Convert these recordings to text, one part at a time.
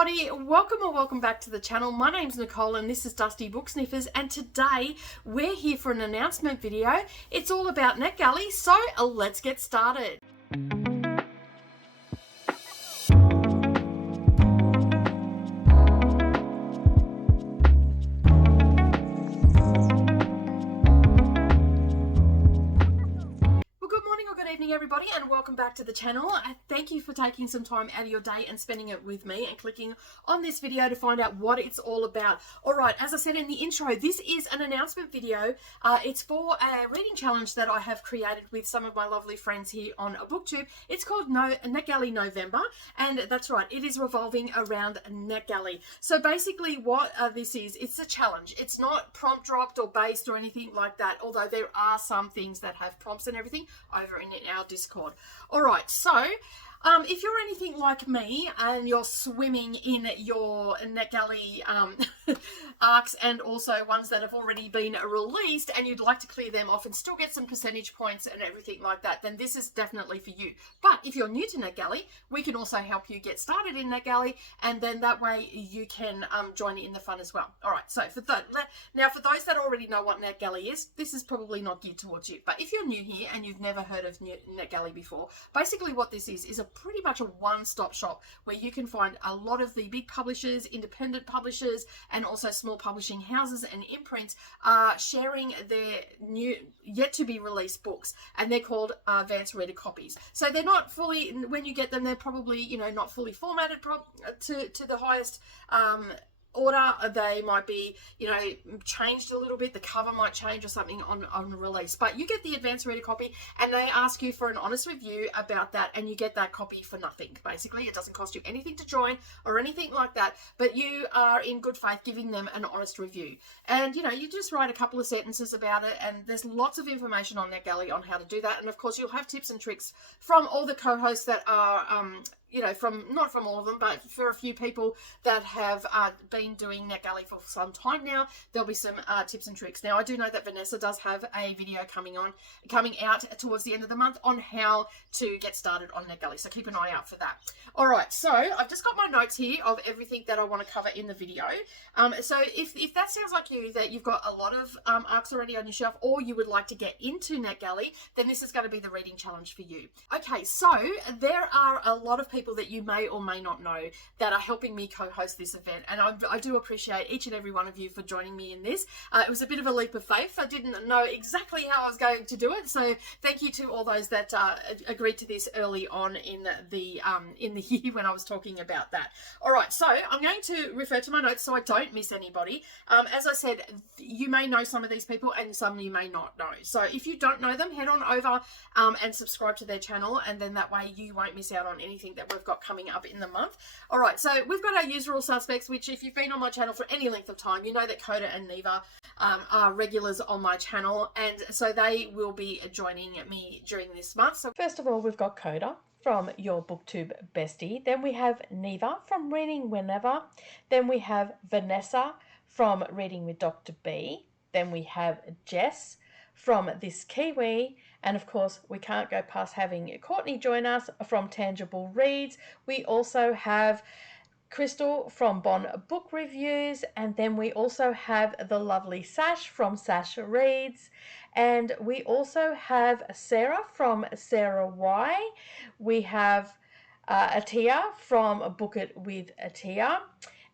everybody, welcome back to the channel. My name's Nicole and this is Dusty Book Sniffers, and today we're here for an announcement video. It's all about NetGalley, so let's get started. Everybody, and welcome back to the channel. Thank you for taking some time out of your day and spending it with me and clicking on this video to find out what it's all about. Alright, as I said in the intro, this is an announcement video. It's for a reading challenge that I have created with some of my lovely friends here on Booktube. It's called NetGalley November, and that's right, it is revolving around NetGalley. So basically what this is, it's a challenge. It's not prompt dropped or based or anything like that, although there are some things that have prompts and everything over in our Discord. All right, so if you're anything like me and you're swimming in your NetGalley arcs and also ones that have already been released and you'd like to clear them off and still get some percentage points and everything like that, then this is definitely for you. But if you're new to NetGalley, we can also help you get started in NetGalley, and then that way you can join in the fun as well. All right, so for those that already know what NetGalley is, this is probably not geared towards you. But if you're new here and you've never heard of NetGalley before, basically what this is a pretty much a one-stop shop where you can find a lot of the big publishers, independent publishers, and also small publishing houses and imprints sharing their new yet to be released books, and they're called advanced reader copies. So they're not fully, when you get them, they're probably, you know, not fully formatted to the highest order. They might be, you know, changed a little bit. The cover might change or something on release, but you get the advanced reader copy and they ask you for an honest review about that, and you get that copy for nothing. Basically, it doesn't cost you anything to join or anything like that, but you are in good faith giving them an honest review. And you know, you just write a couple of sentences about it, and there's lots of information on NetGalley on how to do that. And of course, you'll have tips and tricks from all the co-hosts that are you know, not from all of them, but for a few people that have been doing NetGalley for some time now, there'll be some tips and tricks. Now, I do know that Vanessa does have a video coming out towards the end of the month on how to get started on NetGalley, so keep an eye out for that. All right, so I've just got my notes here of everything that I want to cover in the video. So if that sounds like you, that you've got a lot of arcs already on your shelf, or you would like to get into NetGalley, then this is going to be the reading challenge for you. Okay, so there are a lot of people that you may or may not know that are helping me co-host this event, and I do appreciate each and every one of you for joining me in this. It was a bit of a leap of faith. I didn't know exactly how I was going to do it, so thank you to all those that agreed to this early on in the year when I was talking about that. All right, so I'm going to refer to my notes so I don't miss anybody. As I said, you may know some of these people and some you may not know. So if you don't know them, head on over and subscribe to their channel, and then that way you won't miss out on anything that we've got coming up in the month. All right, so we've got our usual suspects, which if you've been on my channel for any length of time, you know that Koda and Neva are regulars on my channel, and so they will be joining me during this month. So first of all, we've got Koda from your Booktube bestie. Then we have Neva from Reading Whenever. Then we have Vanessa from Reading with Dr. B. Then we have Jess from This Kiwi. And of course, we can't go past having Courtney join us from Tangible Reads. We also have Krystal from Bon Book Reviews, and then we also have the lovely Sash from Sash Reads, and we also have Sarah from Sarah Y. We have Ahtiya from Book It with Ahtiya,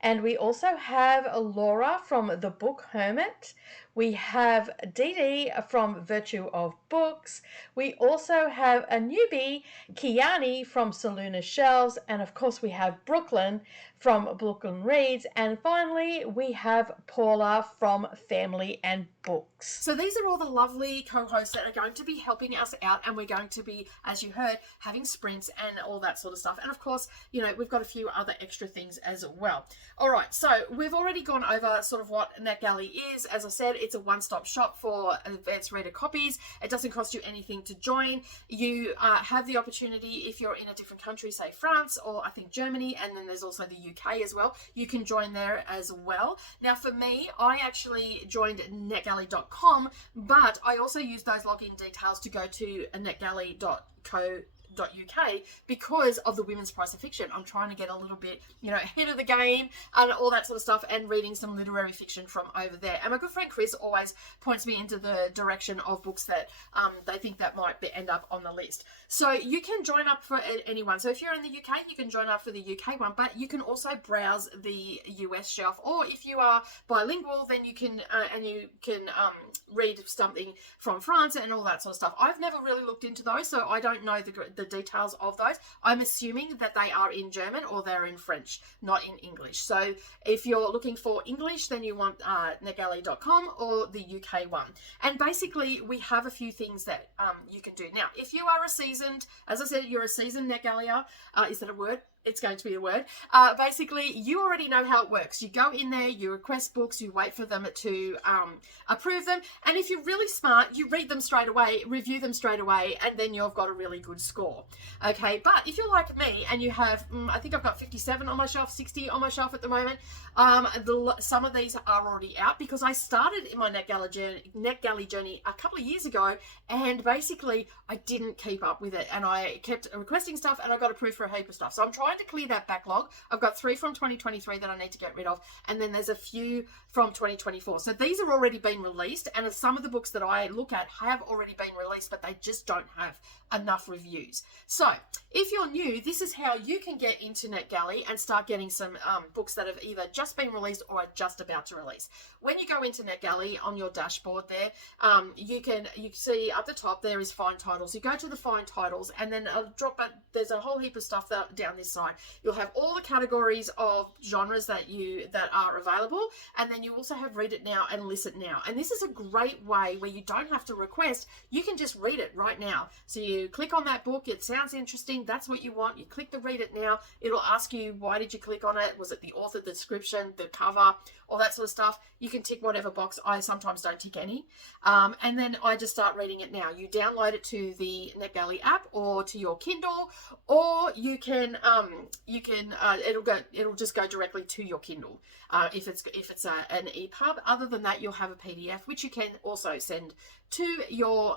and we also have Laura from The Book Hermit. We have Didi from Virtue of Books. We also have a newbie, Kiani from Saluna Shelves. And of course we have Brooklyn from Brooklyn Reads. And finally, we have Paula from Family and Books. So these are all the lovely co-hosts that are going to be helping us out. And we're going to be, as you heard, having sprints and all that sort of stuff. And of course, you know, we've got a few other extra things as well. All right, so we've already gone over sort of what NetGalley is. As I said, it's a one-stop shop for advanced reader copies. It doesn't cost you anything to join. You have the opportunity, if you're in a different country, say France or I think Germany, and then there's also the UK as well, you can join there as well. Now for me, I actually joined netgalley.com, but I also used those login details to go to netgalley.co because of the women's price of fiction. I'm trying to get a little bit, you know, ahead of the game and all that sort of stuff, and reading some literary fiction from over there. And my good friend Chris always points me into the direction of books that they think that might end up on the list. So you can join up for anyone. So if you're in the UK, you can join up for the UK one, but you can also browse the US shelf, or if you are bilingual, then you can read something from France and all that sort of stuff. I've never really looked into those, so I don't know the details of those. I'm assuming that they are in German or they're in French, not in English. So if you're looking for English, then you want NetGalley.com or the UK one. And basically, we have a few things that you can do. Now, if you are a seasoned, as I said, you're a seasoned NetGalleyer, is that a word? It's going to be a word. Basically, you already know how it works. You go in there, you request books, you wait for them to approve them. And if you're really smart, you read them straight away, review them straight away, and then you've got a really good score. Okay, but if you're like me and you have, I think I've got 57 on my shelf, 60 on my shelf at the moment, some of these are already out because I started in my NetGalley journey a couple of years ago, and basically I didn't keep up with it, and I kept requesting stuff, and I got approved for a heap of stuff. So I'm trying to clear that backlog. I've got 3 from 2023 that I need to get rid of, and then there's a few from 2024. So these have already been released, and some of the books that I look at have already been released, but they just don't have enough reviews. So if you're new, this is how you can get into NetGalley and start getting some books that have either just been released or are just about to release. When you go into NetGalley on your dashboard there, you see up the top there is find titles. You go to the find titles, and then there's a whole heap of stuff down this side. You'll have all the categories of genres that are available, and then you also have read it now and list it now. And this is a great way where you don't have to request, you can just read it right now. So you click on that book, it sounds interesting, that's what you want, you click the read it now. It'll ask you, why did you click on it? Was it the author, the description, the cover, all that sort of stuff? You can tick whatever box. I sometimes don't tick any, and then I just start reading it now. You download it to the NetGalley app or to your Kindle, or you can it'll just go directly to your Kindle if it's an EPUB. Other than that, you'll have a PDF which you can also send to your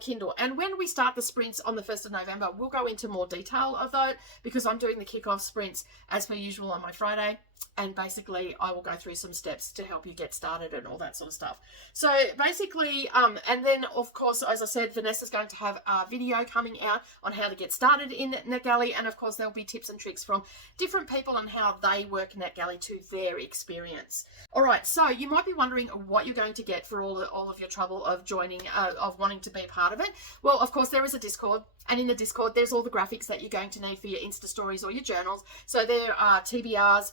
Kindle. And when we start the sprints on the 1st of November, we'll go into more detail of that, because I'm doing the kickoff sprints as per usual on my Friday, and basically I will go through some steps to help you get started and all that sort of stuff. So basically, and then of course, as I said, Vanessa's going to have a video coming out on how to get started in NetGalley, and of course there'll be tips and tricks from different people on how they work NetGalley to their experience. All right, so you might be wondering what you're going to get for all of your trouble of joining, of wanting to be part of it. Well, of course there is a Discord, and in the Discord there's all the graphics that you're going to need for your Insta stories or your journals. So there are TBRs.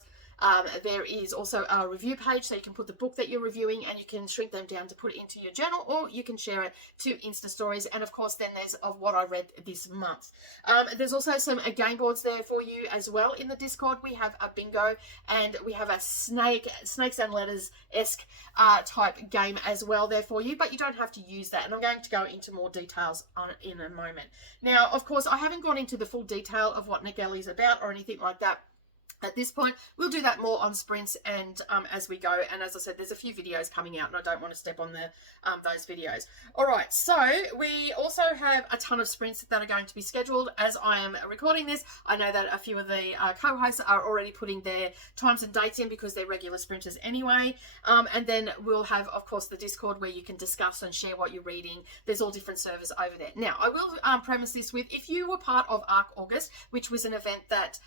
There is also a review page, so you can put the book that you're reviewing and you can shrink them down to put it into your journal, or you can share it to Insta stories. And of course then there's of what I read this month. There's also some game boards there for you as well. In the Discord we have a bingo, and we have a snakes and letters-esque type game as well there for you, but you don't have to use that, and I'm going to go into more details on it in a moment. Now of course I haven't gone into the full detail of what NetGalley is about or anything like that at this point. We'll do that more on sprints and as we go. And as I said, there's a few videos coming out, and I don't want to step on those videos. All right, so we also have a ton of sprints that are going to be scheduled as I am recording this. I know that a few of the co-hosts are already putting their times and dates in because they're regular sprinters anyway. And then we'll have, of course, the Discord where you can discuss and share what you're reading. There's all different servers over there. Now, I will premise this with, if you were part of ARC August, which was an event that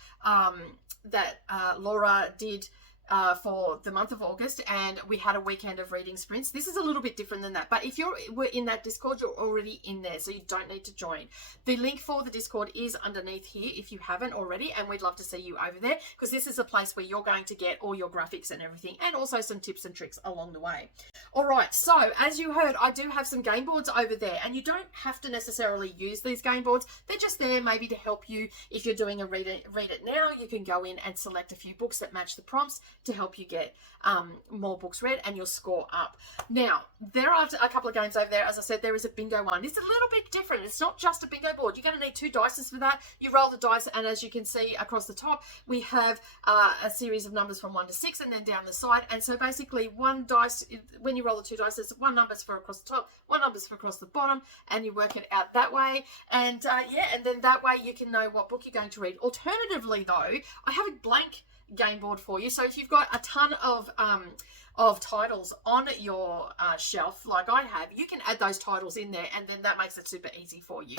Laura did for the month of August, and we had a weekend of reading sprints. This is a little bit different than that, but if you were in that Discord, you're already in there, so you don't need to join. The link for the Discord is underneath here if you haven't already, and we'd love to see you over there, because this is a place where you're going to get all your graphics and everything, and also some tips and tricks along the way. All right, so as you heard, I do have some game boards over there, and you don't have to necessarily use these game boards. They're just there maybe to help you if you're doing a read it now. You can go in and select a few books that match the prompts, to help you get more books read and your score up. Now, there are a couple of games over there. As I said, there is a bingo one. It's a little bit different. It's not just a bingo board. You're going to need 2 dice for that. You roll the dice, and as you can see across the top, we have a series of numbers from 1 to 6, and then down the side. And so basically, one dice, when you roll the 2 dice, there's 1 number's for across the top, 1 number's for across the bottom, and you work it out that way. And yeah, and then that way you can know what book you're going to read. Alternatively, though, I have a blank game board for you. So if you've got a ton of titles on your shelf like I have, you can add those titles in there, and then that makes it super easy for you.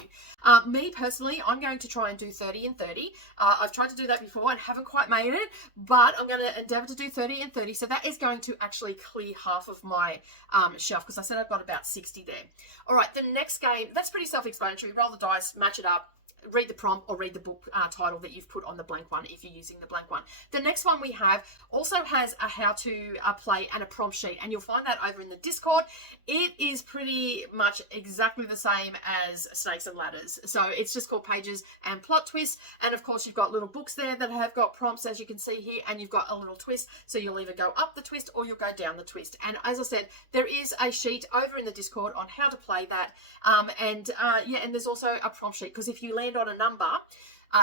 Me personally, I'm going to try and do 30 and 30. I've tried to do that before and haven't quite made it, but I'm going to endeavor to do 30 and 30. So that is going to actually clear half of my shelf, because I said I've got about 60 there. All right, the next game, that's pretty self-explanatory. Roll the dice, match it up, read the prompt, or read the book title that you've put on the blank one if you're using the blank one. The next one we have also has a how to play and a prompt sheet, and you'll find that over in the Discord. It is pretty much exactly the same as Snakes and Ladders. So it's just called Pages and Plot Twists, and of course you've got little books there that have got prompts, as you can see here, and you've got a little twist, so you'll either go up the twist or you'll go down the twist. And as I said, there is a sheet over in the Discord on how to play that, yeah, and there's also a prompt sheet, because if you land on a number,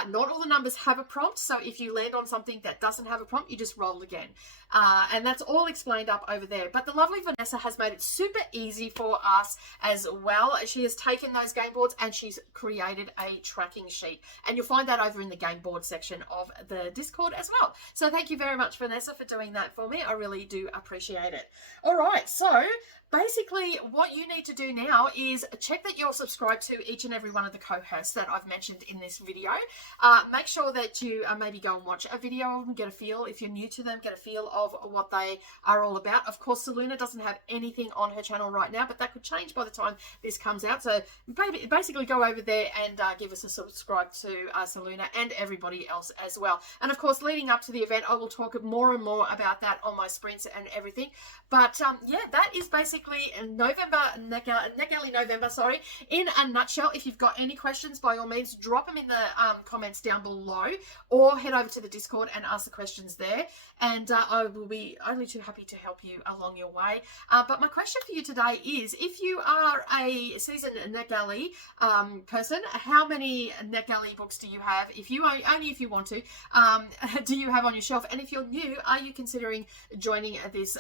not all the numbers have a prompt, so if you land on something that doesn't have a prompt, you just roll again. And that's all explained up over there. But the lovely Vanessa has made it super easy for us as well. She has taken those game boards and she's created a tracking sheet. And you'll find that over in the game board section of the Discord as well. So thank you very much, Vanessa, for doing that for me. I really do appreciate it. All right, so basically what you need to do now is check that you're subscribed to each and every one of the co-hosts that I've mentioned in this video. Make sure that you maybe go and watch a video of them, get a feel, if you're new to them, get a feel of what they are all about. Of course, Seluna doesn't have anything on her channel right now, but that could change by the time this comes out. So basically go over there and give us a subscribe to Seluna and everybody else as well. And of course, leading up to the event, I will talk more and more about that on my sprints and everything. But yeah, that is basically November, NetGalley November, sorry, in a nutshell. If you've got any questions, by all means, drop them in the comments down below, or head over to the Discord and ask the questions there, and I will be only too happy to help you along your way. But my question for you today is, if you are a seasoned NetGalley person, how many NetGalley books do you have? If you only if you want to, do you have on your shelf? And if you're new, are you considering joining this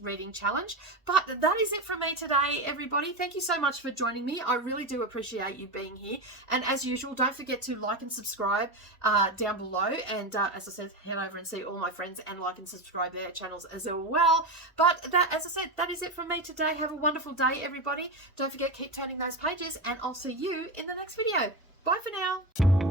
reading challenge? But that is it from me today, everybody. Thank you so much for joining me. I really do appreciate you being here. And as usual, don't forget to like and subscribe down below. And as I said, head over and see all my friends and like and subscribe their channels as well. But that, as I said, that is it from me today. Have a wonderful day, everybody. Don't forget, keep turning those pages, and I'll see you in the next video. Bye for now.